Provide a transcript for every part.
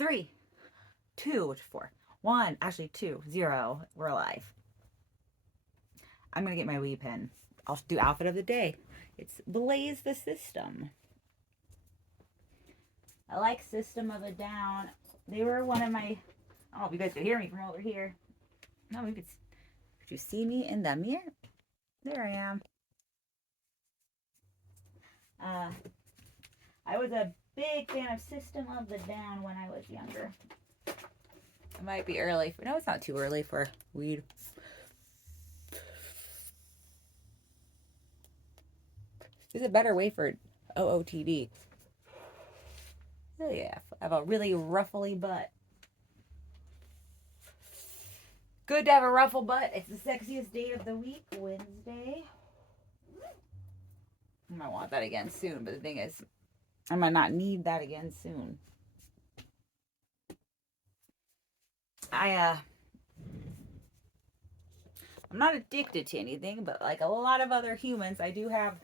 3, 2, which is 4, 1, actually 2, 0. We're alive. I'm going to get my wee pen. I'll do outfit of the day. It's Blaze the System. I like System of a Down. They were one of my, I don't know if you guys could hear me from over here. No, could you see me in the mirror? There I am. I was a big fan of System of the Down when I was younger. It might be early. No, it's not too early for weed. There's a better way for OOTD. Oh yeah, I have a really ruffly butt. Good to have a ruffle butt. It's the sexiest day of the week, Wednesday. I might want that again soon, but the thing is, I might not need that again soon. I'm not addicted to anything, but like a lot of other humans, I do have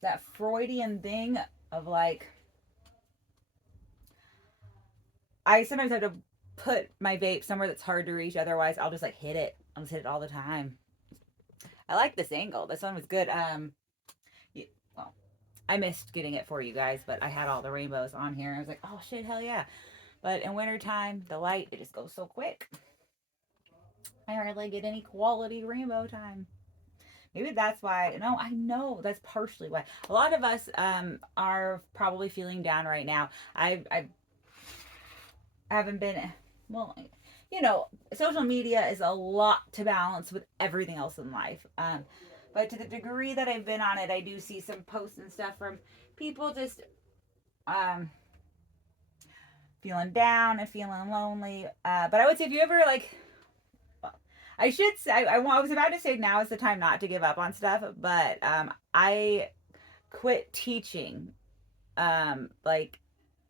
that Freudian thing of like, I sometimes have to put my vape somewhere that's hard to reach. Otherwise, I'll just like hit it. I'll just hit it all the time. I like this angle. This one was good. Well, I missed getting it for you guys, but I had all the rainbows on here. I was like, oh shit, hell yeah. But in wintertime, the light, it just goes so quick. I hardly get any quality rainbow time. Maybe that's why. No, I know that's partially why. A lot of us are probably feeling down right now. I haven't been, well, social media is a lot to balance with everything else in life. But to the degree that I've been on it, I do see some posts and stuff from people just feeling down and feeling lonely. But I would say if you ever like, I should say, I was about to say now is the time not to give up on stuff, but I quit teaching like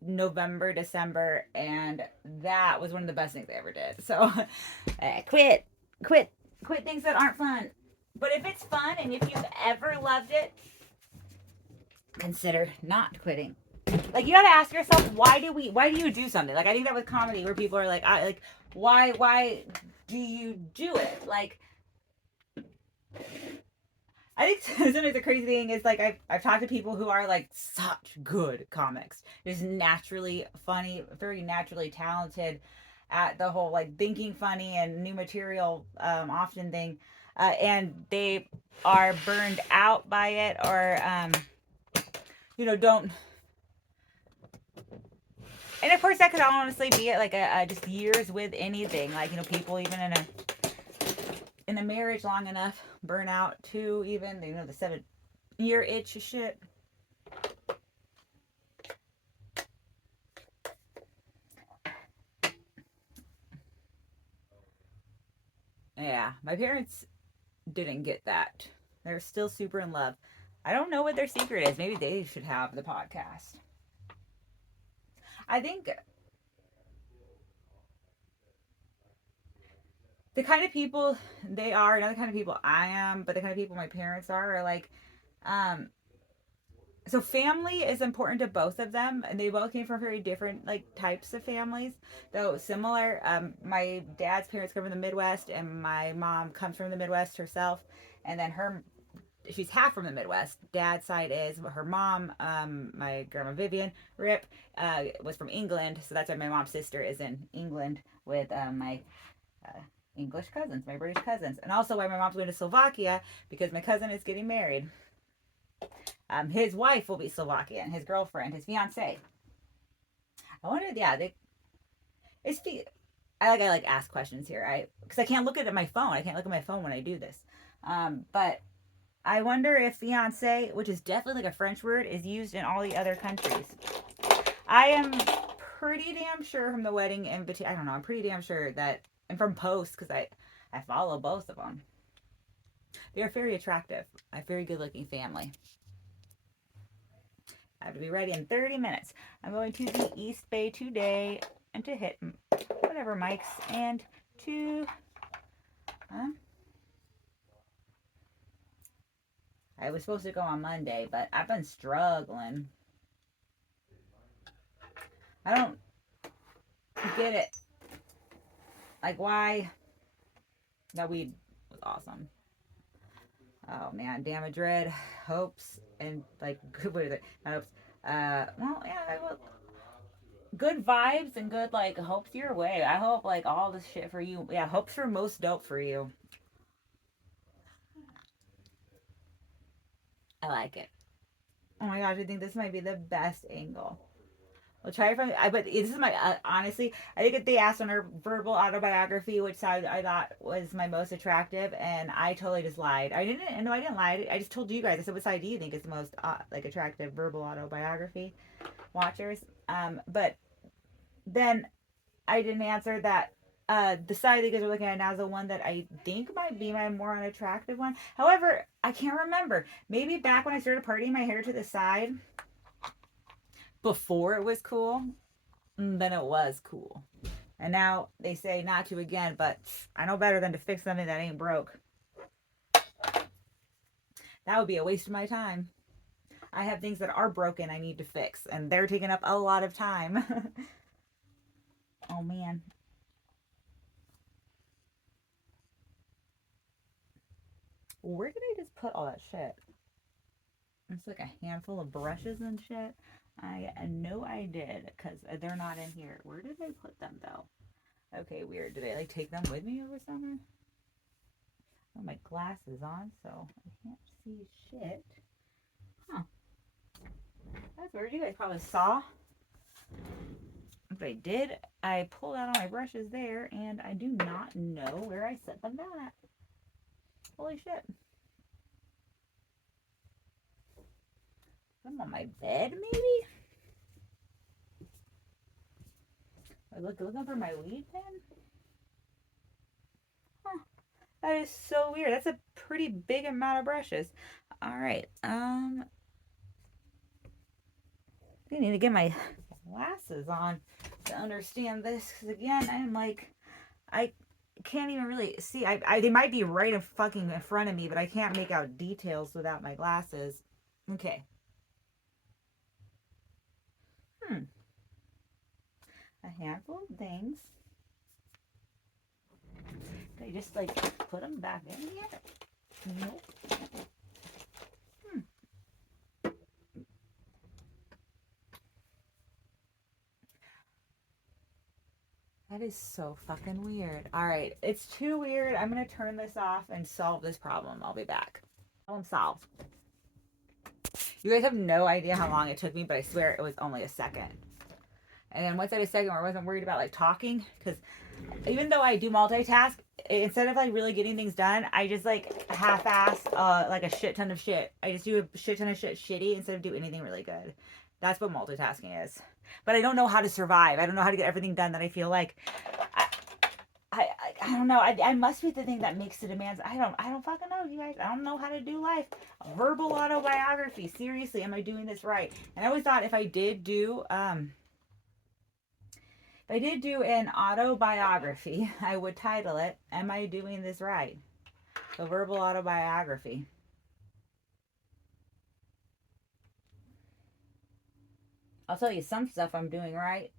November, December, and that was one of the best things I ever did. So quit things that aren't fun. But if it's fun and if you've ever loved it, consider not quitting. Like you gotta ask yourself, why do you do something? Like I think that with comedy where people are like, why do you do it? Like I think sometimes the crazy thing is like I've talked to people who are like such good comics, just naturally funny, very naturally talented at the whole like thinking funny and new material often thing, and they are burned out by it or don't. And of course that could honestly be like a just years with anything, like people even in a marriage long enough burn out too, even the 7-year itch shit. Yeah, my parents didn't get that. They're still super in love. I don't know what their secret is. Maybe they should have the podcast. I think the kind of people they are, not the kind of people I am, but the kind of people my parents are like, so family is important to both of them, and they both came from very different like types of families, though similar. My dad's parents come from the Midwest, and my mom comes from the Midwest herself, and then she's half from the Midwest. Dad's side is her mom, my grandma Vivian Rip, was from England, so that's why my mom's sister is in England with my English cousins, my British cousins, and also why my mom's going to Slovakia because my cousin is getting married. His wife will be Slovakian, his girlfriend, his fiance. I wonder, yeah, I like ask questions here, because I can't look at my phone. I can't look at my phone when I do this. But I wonder if fiance, which is definitely like a French word, is used in all the other countries. I am pretty damn sure from the wedding invitation. I don't know. I'm pretty damn sure that, and from posts, because I follow both of them. They are very attractive. A very good looking family. I have to be ready in 30 minutes. I'm going to the East Bay today and to hit whatever mics and to I was supposed to go on Monday, but I've been struggling. I don't get it. Like, why? That weed was awesome. Oh man, damage red, hopes, and like what is it? Hopes. Well, yeah, well, good vibes and good like hopes your way. I hope like all this shit for you. Yeah, hopes for most dope for you. I like it. Oh my gosh, I think this might be the best angle. We'll try it from. But this is my honestly. I think if they asked on her verbal autobiography which side I thought was my most attractive, and I totally just lied. I didn't. No, I didn't lie. I just told you guys. I said, "What side do you think is the most like attractive verbal autobiography watchers?" But then I didn't answer that. The side that you guys are looking at now is the one that I think might be my more unattractive one. However, I can't remember. Maybe back when I started parting my hair to the side before it was cool, then it was cool. And now they say not to again, but I know better than to fix something that ain't broke. That would be a waste of my time. I have things that are broken I need to fix, and they're taking up a lot of time. Oh man. Where did I just put all that shit? It's like a handful of brushes and shit. I know I did, because they're not in here. Where did I put them though? Okay, weird. Did I like take them with me over summer? I have my glasses on, so I can't see shit. Huh. That's weird. You guys probably saw. But I did. I pulled out all my brushes there, and I do not know where I set them down at. Holy shit. I'm on my bed, maybe? I looking for my weed pen? Huh. That is so weird. That's a pretty big amount of brushes. All right. I need to get my glasses on to understand this. Because again, I'm like, I can't even really see. They might be right in fucking in front of me, but I can't make out details without my glasses. Okay. Hmm. A handful of things. Did I just like put them back in here? Nope. Hmm. That is so fucking weird. All right, it's too weird. I'm gonna turn this off and solve this problem. I'll be back. Problem solved. You guys have no idea how long it took me, but I swear it was only a second. And then once I had a second where I wasn't worried about like talking, because even though I do multitask, instead of like really getting things done, I just like half-ass like a shit ton of shit. I just do a shit ton of shit shitty instead of do anything really good. That's what multitasking is. But I don't know how to survive. I don't know how to get everything done that I feel like. I, I don't know. I must be the thing that makes the demands. I don't fucking know, you guys. I don't know how to do life. Verbal autobiography. Seriously, am I doing this right? And I always thought if I did do an autobiography, I would title it, Am I Doing This Right? A verbal autobiography. I'll tell you some stuff I'm doing right.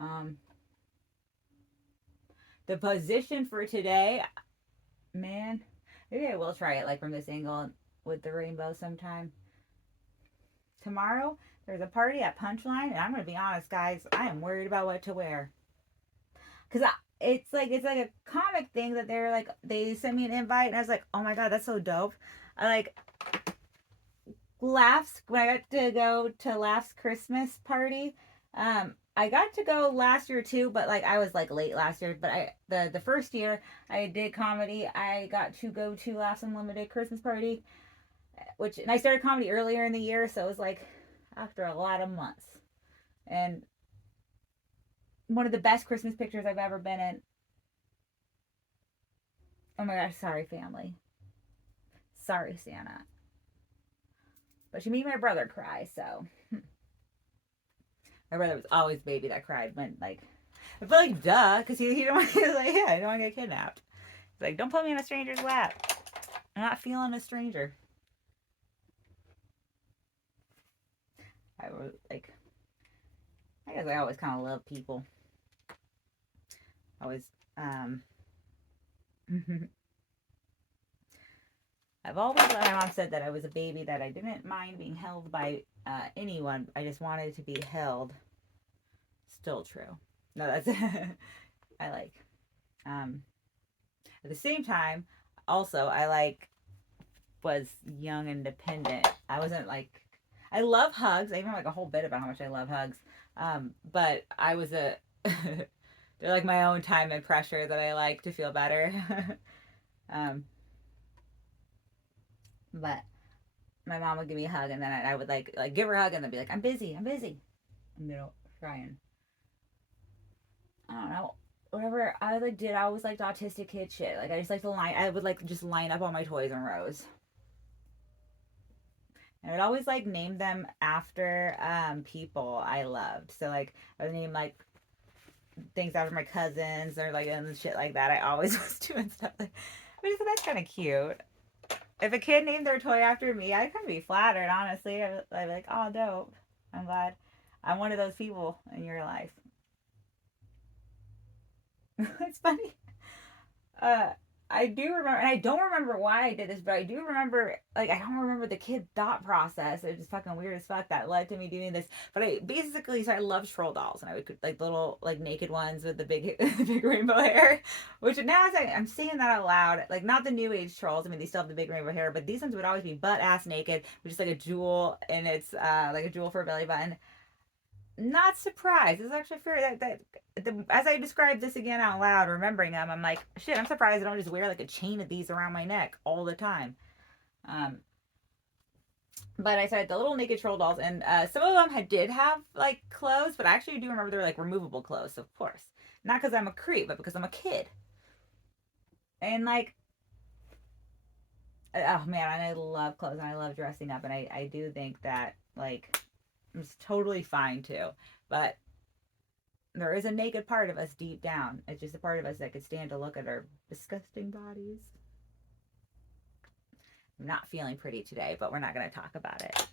Um, the position for today, man, maybe I will try it like from this angle with the rainbow sometime. Tomorrow, there's a party at Punchline, and I'm going to be honest, guys, I am worried about what to wear. Because it's like a comic thing that they're like, they sent me an invite, and I was like, oh my God, that's so dope. I like, Laughs when I got to go to Laughs Christmas party. I got to go last year too, but like I was like late last year. But the first year I did comedy, I got to go to Laughs Unlimited Christmas party, and I started comedy earlier in the year, so it was like after a lot of months. And one of the best Christmas pictures I've ever been in. Oh my gosh, sorry family, sorry Santa, but you made my brother cry, so my brother was always baby that cried when like I feel like duh, because he don't want to like yeah, I don't want to get kidnapped. He's like, don't put me in a stranger's lap. I'm not feeling a stranger. I was like, Because I always kind of love people. Always, um, I've always, my mom said that I was a baby, that I didn't mind being held by anyone. I just wanted to be held. Still true. No, that's, I like. Um, at the same time, also, I like, was young and dependent. I wasn't like, I love hugs. I even have like a whole bit about how much I love hugs. But I was a, they're like my own time and pressure that I like to feel better. um, but my mom would give me a hug, and then I would like give her a hug, and then be like, I'm busy, I'm busy, and they'll try and, I don't know, whatever I like did. I always liked autistic kid shit. Like I just like to line. I would like just line up all my toys in rows. I would always like name them after people I loved. So like I would name like things after my cousins or like and shit like that. I always was doing stuff like. But so that's kind of cute. If a kid named their toy after me, I'd kind of be flattered. Honestly, I'd be like, "Oh, dope! I'm glad I'm one of those people in your life." It's funny. uh I do remember, and I don't remember why I did this, but I do remember, like, I don't remember the kid thought process. It was just fucking weird as fuck that led to me doing this. But I basically, so I love troll dolls, and I would like little, like, naked ones with the big, big rainbow hair. Which now, as I'm saying that out loud, like, not the new age trolls. I mean, they still have the big rainbow hair, but these ones would always be butt ass naked, with just like a jewel, and it's like a jewel for a belly button. Not surprised. It's actually fair as I describe this again out loud, remembering them, I'm like, shit, I'm surprised I don't just wear like a chain of these around my neck all the time. Um, but I said the little naked troll dolls, and some of them did have like clothes, but I actually do remember they were like removable clothes, of course. Not because I'm a creep, but because I'm a kid. And like, oh man, and I love clothes and I love dressing up, and I do think that like it's totally fine too. But there is a naked part of us deep down. It's just a part of us that could stand to look at our disgusting bodies. I'm not feeling pretty today, but we're not going to talk about it.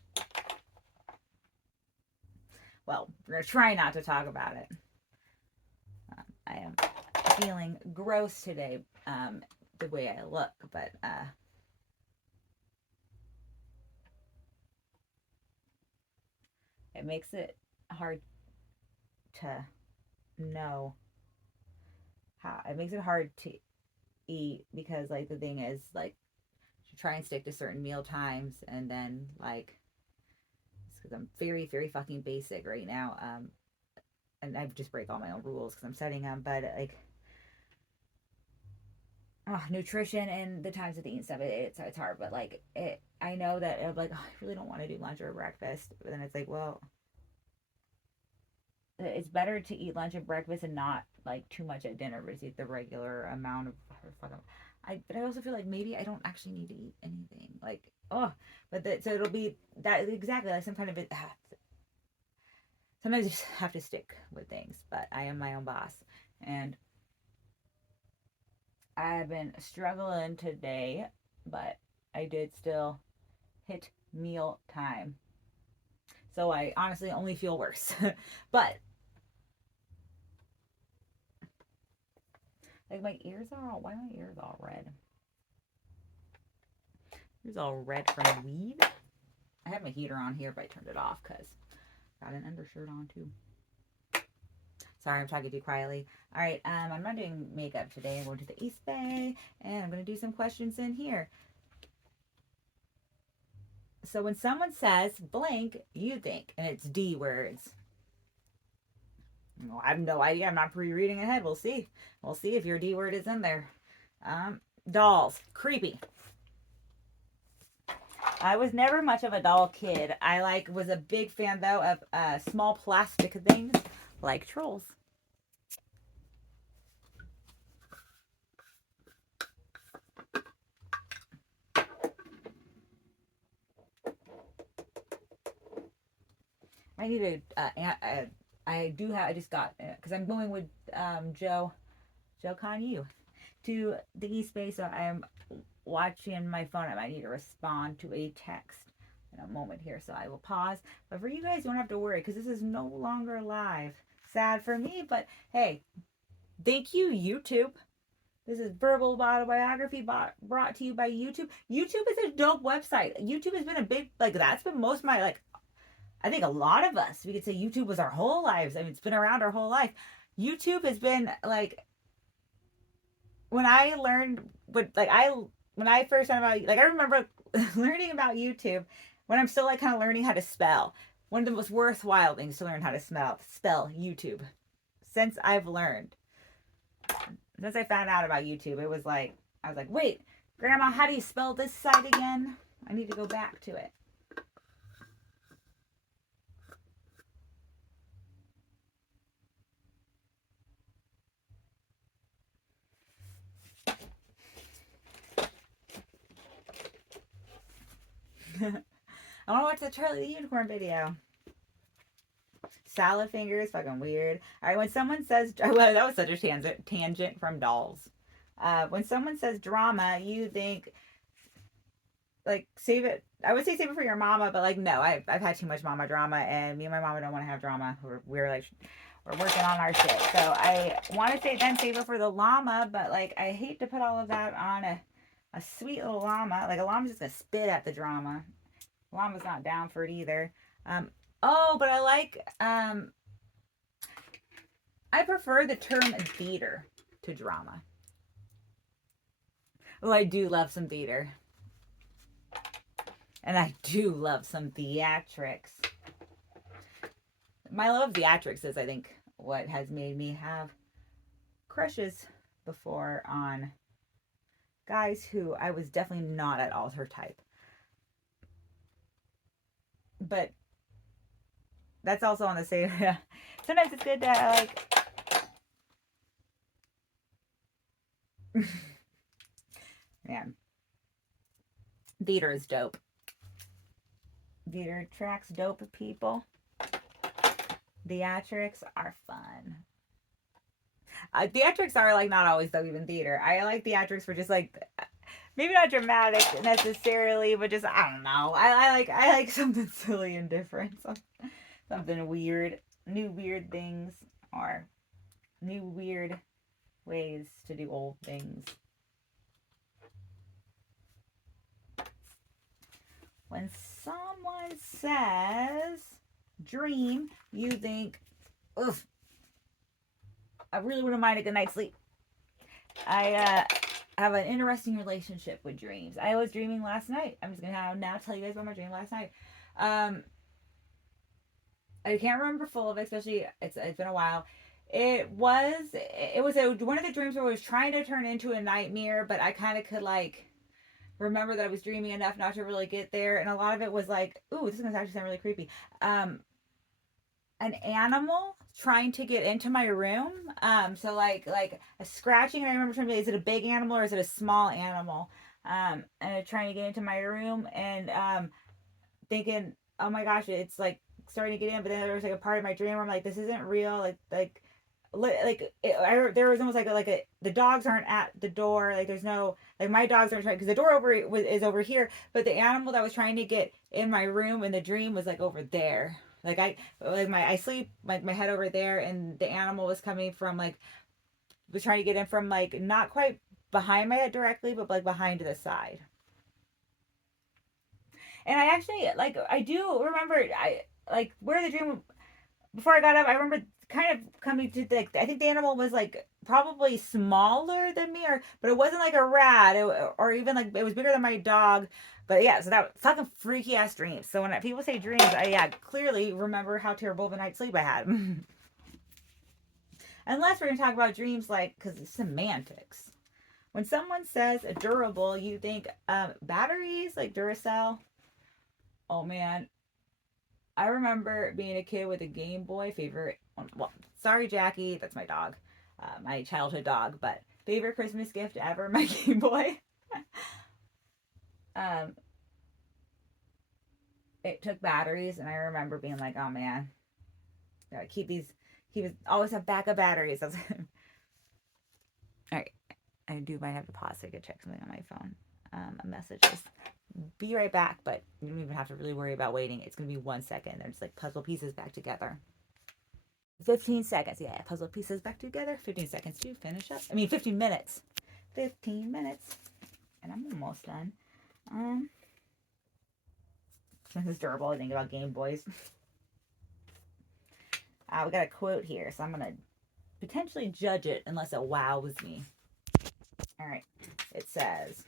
Well, we're going to try not to talk about it. I am feeling gross today, the way I look, but it makes it hard to know how. It makes it hard to eat because, like, the thing is, like, to try and stick to certain meal times, and then like, because I'm very very fucking basic right now, and I just break all my own rules because I'm setting them, but like, nutrition and the times of the eating stuff, it's hard, but like it, I know that I'm like, oh, I really don't want to do lunch or breakfast, but then it's like, well, it's better to eat lunch and breakfast and not like too much at dinner, but eat the regular amount of fucking. But I also feel like maybe I don't actually need to eat anything. Like, oh, but so it'll be that exactly like some kind of it. Sometimes you just have to stick with things, but I am my own boss, and I've been struggling today, but I did still hit meal time. So I honestly only feel worse. But like my ears are all, why are my ears all red? Ears all red from weed. I have my heater on here, but I turned it off because I got an undershirt on too. Sorry, I'm talking too quietly. All right, I'm not doing makeup today. I'm going to the East Bay, and I'm going to do some questions in here. So when someone says blank, you think, and it's D words. Well, I have no idea. I'm not pre-reading ahead. We'll see. We'll see if your D word is in there. Dolls, creepy. I was never much of a doll kid. I was a big fan though of small plastic things like trolls. I need to. I do have. I just got because I'm going with Joe Conyu to the East Bay, so I'm watching my phone. I might need to respond to a text. in a moment here, so I will pause. But for you guys, you don't have to worry because this is no longer live. Sad for me, but hey, thank you, YouTube. This is Verbal Autobiography brought to you by YouTube. YouTube is a dope website. YouTube has been a big, like, that's been most of my, like, I think a lot of us, we could say YouTube was our whole lives. I mean, it's been around our whole life. YouTube has been, like, when I learned, when I first learned about, like, I remember learning about YouTube when I'm still, like, kind of learning how to spell. One of the most worthwhile things to learn how to spell YouTube. Since I've learned. Since I found out about YouTube, it was like, I was like, wait, Grandma, how do you spell this site again? I need to go back to it. I want to watch the Charlie the Unicorn video. Salad fingers, fucking weird. All right, when someone says, well, that was such a tangent from dolls. When someone says drama, you think, like, save it. I would say save it for your mama, but, like, no, I've had too much mama drama, and me and my mama don't want to have drama. We're like, we're working on our shit. So I want to say then save it for the llama, but, like, I hate to put all of that on a sweet little llama. Like, a llama's just gonna spit at the drama. Llama's not down for it either. But I like, I prefer the term theater to drama. Oh, I do love some theater. And I do love some theatrics. My love of theatrics is, I think, what has made me have crushes before on guys who I was definitely not at all her type. But that's also on the same. Sometimes it's good to, like, man, theater is dope. Theater attracts dope people. Theatrics are fun. Theatrics are, like, not always though even theater. I like theatrics for just, like, maybe not dramatic necessarily, but just, I don't know. I like something silly and different. Something weird. New weird things, or new weird ways to do old things. When someone says dream, you think, ugh, I really wouldn't mind a good night's sleep. I have an interesting relationship with dreams. I was dreaming last night. I'm just gonna now tell you guys about my dream last night. I can't remember full of it, especially it's been a while. It was one of the dreams where I was trying to turn into a nightmare, but I kind of could, like, remember that I was dreaming enough not to really get there, and a lot of it was like, ooh, this is gonna actually sound really creepy. An animal trying to get into my room. So like a scratching, and I remember trying to be, is it a big animal or is it a small animal? And trying to get into my room, and thinking, oh my gosh, it's like starting to get in, but then there was like a part of my dream where I'm like, this isn't real. There was almost like the dogs aren't at the door. Like, there's no, like, my dogs aren't trying, because the door is over here, but the animal that was trying to get in my room in the dream was, like, over there. Like, I sleep like my head over there, and the animal was coming from, like, was trying to get in from, like, not quite behind my head directly, but, like, behind to the side. And I actually, like, I do remember, I like where the dream, before I got up, I remember kind of coming to, like, I think the animal was, like, probably smaller than me, but it wasn't like a rat, or even, like, it was bigger than my dog. But yeah, so that fucking freaky ass dreams. So when people say dreams, I clearly remember how terrible of a night's sleep I had. Unless we're gonna talk about dreams, like, because it's semantics. When someone says durable, you think batteries, like Duracell. Oh man, I remember being a kid with a Game Boy. Favorite, well, sorry Jackie, that's my dog, my childhood dog, but favorite Christmas gift ever, my Game Boy. It took batteries, and I remember being like, oh man, gotta keep these, always have backup batteries. All right, I might have to pause so I could check something on my phone. Messages. be right back, but you don't even have to really worry about waiting. It's going to be 1 second. They're just like puzzle pieces back together. 15 seconds. Yeah, puzzle pieces back together. 15 seconds to finish up. I mean, 15 minutes. 15 minutes. And I'm almost done. This is durable. I think about Game Boys. We got a quote here, so I'm going to potentially judge it unless it wows me. All right. It says,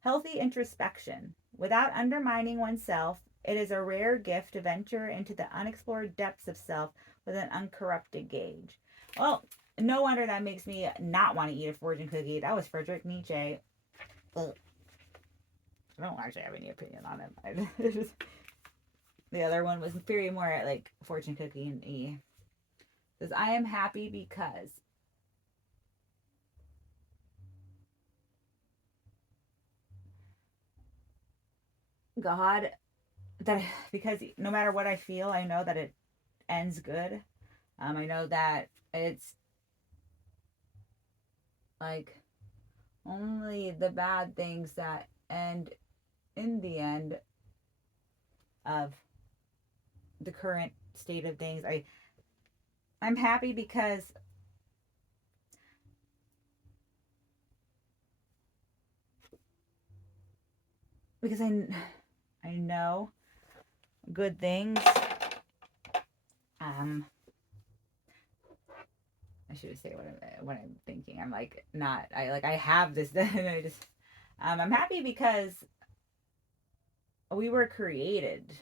healthy introspection. Without undermining oneself, it is a rare gift to venture into the unexplored depths of self with an uncorrupted gauge. Well, no wonder that makes me not want to eat a fortune cookie. That was Friedrich Nietzsche. Ugh. I don't actually have any opinion on it. The other one was very more like fortune cookie and E. It says, I am happy because God, that because no matter what I feel, I know that it ends good. I know that it's like only the bad things that end in the end of the current state of things. I'm happy because I know good things. I should say what I'm thinking. I'm like not. I have this. And I just I'm happy because we were created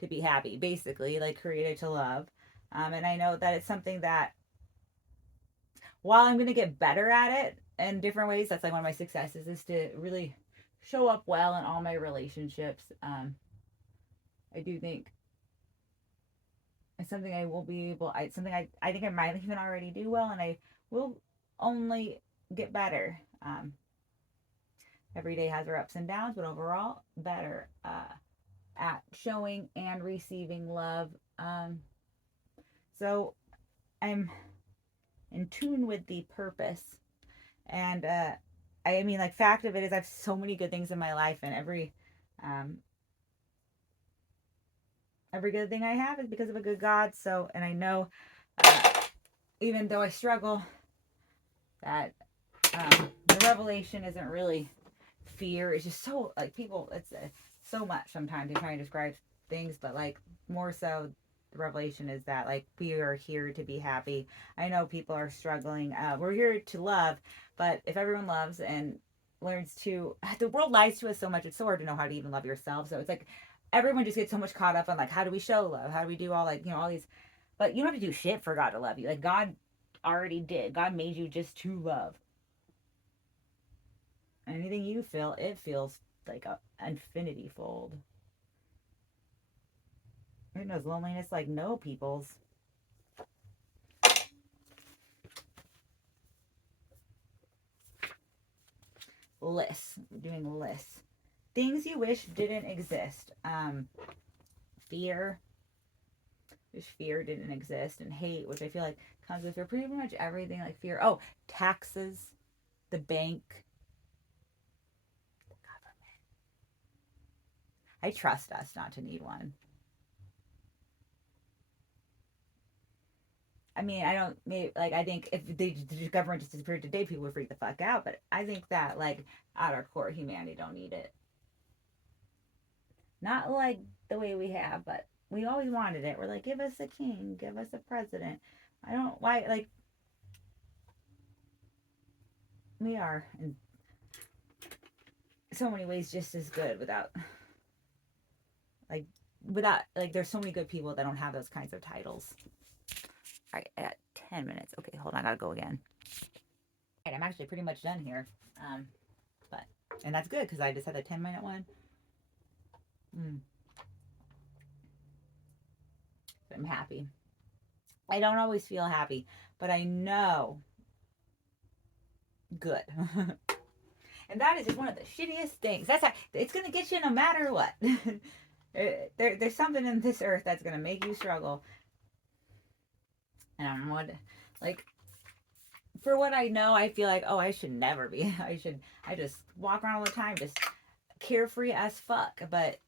to be happy, basically, like created to love. And I know that it's something that while I'm gonna get better at it in different ways, that's like one of my successes is to really show up well in all my relationships. I do think it's something I will be able. Something I think I might even already do well, and I will only get better. Every day has their ups and downs, but overall, better at showing and receiving love. So I'm in tune with the purpose, and I mean, like, fact of it is, I have so many good things in my life, and um, every good thing I have is because of a good God. So, and I know, uh, even though I struggle, that the revelation isn't really fear. It's just so like people. It's so much sometimes they try to describe things, but like more so, the revelation is that like we are here to be happy. I know people are struggling. We're here to love, but if everyone loves and learns to, the world lies to us so much. It's so hard to know how to even love yourself. So it's like everyone just gets so much caught up on like how do we show love? How do we do all like all these? But you don't have to do shit for God to love you. Like God already did. God made you just to love. Anything you feel, it feels like a infinity fold. Who knows loneliness like no people's. Lists. We're doing lists. Things you wish didn't exist. Fear. Wish fear didn't exist, and hate, which I feel like comes with pretty much everything. Like fear. Oh, taxes, the bank, the government. I trust us not to need one. I mean, I don't maybe like I think if the government just disappeared today, people would freak the fuck out. But I think that like at our core, humanity don't need it. Not like the way we have, but we always wanted it. We're like, give us a king, give us a president. I don't why like we are in so many ways just as good like without like there's so many good people that don't have those kinds of titles. All right, at 10 minutes. Okay, hold on, I gotta go again. All right, I'm actually pretty much done here. But and that's good because I just had a 10-minute one. Mm, but I'm happy. I don't always feel happy, but I know good. And that is just one of the shittiest things. That's how it's gonna get you no matter what. There's something in this earth that's gonna make you struggle. And I don't know what, like, for what I know, I feel like, oh, I should never be. I just walk around all the time, just carefree as fuck, but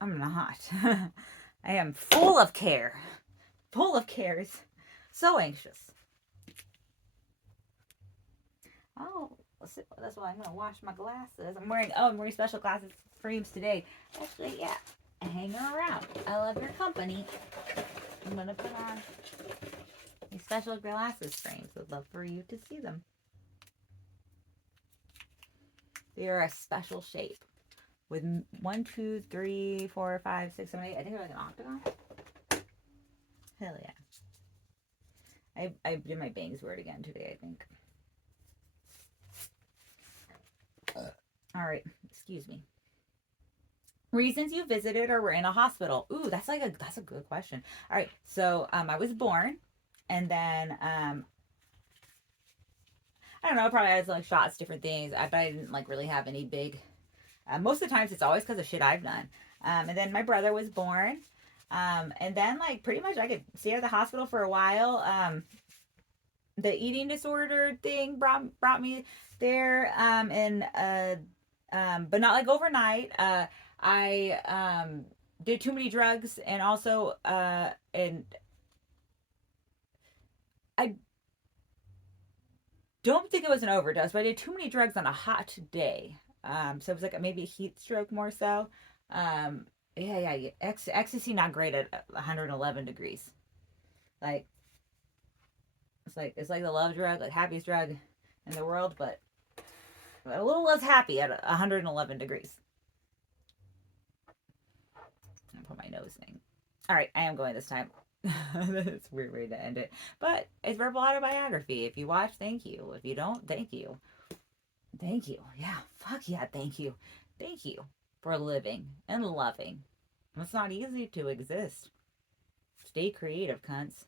I'm not. I am full of care. Full of cares. So anxious. Oh, that's why I'm gonna wash my glasses. I'm wearing special glasses frames today. Actually, yeah. Hang around. I love your company. I'm gonna put on these special glasses frames. Would love for you to see them. They are a special shape with 1, 2, 3, 4, 5, 6, 7, 8. I think they're like an octagon. Hell yeah. I did my bangs word again today, I think. All right, excuse me. Reasons you visited or were in a hospital. Ooh, that's a good question. All right, so I was born, and then I don't know, probably I was like shots, different things. But I didn't like really have any big. Most of the times, it's always because of shit I've done. And then my brother was born, and then like pretty much I could stay at the hospital for a while. The eating disorder thing brought me there, but not like overnight. I did too many drugs, and also and I don't think it was an overdose, but I did too many drugs on a hot day. So it was like maybe a heat stroke more so. Yeah. Ecstasy not great at 111 degrees. Like it's like the love drug, like happiest drug in the world, but a little less happy at 111 degrees. I'm gonna put my nose thing. All right, I am going this time. That's a weird way to end it, but it's verbal autobiography. If you watch, thank you. If you don't, thank you. Thank you. Yeah, fuck yeah, thank you. Thank you for living and loving. It's not easy to exist. Stay creative, cunts.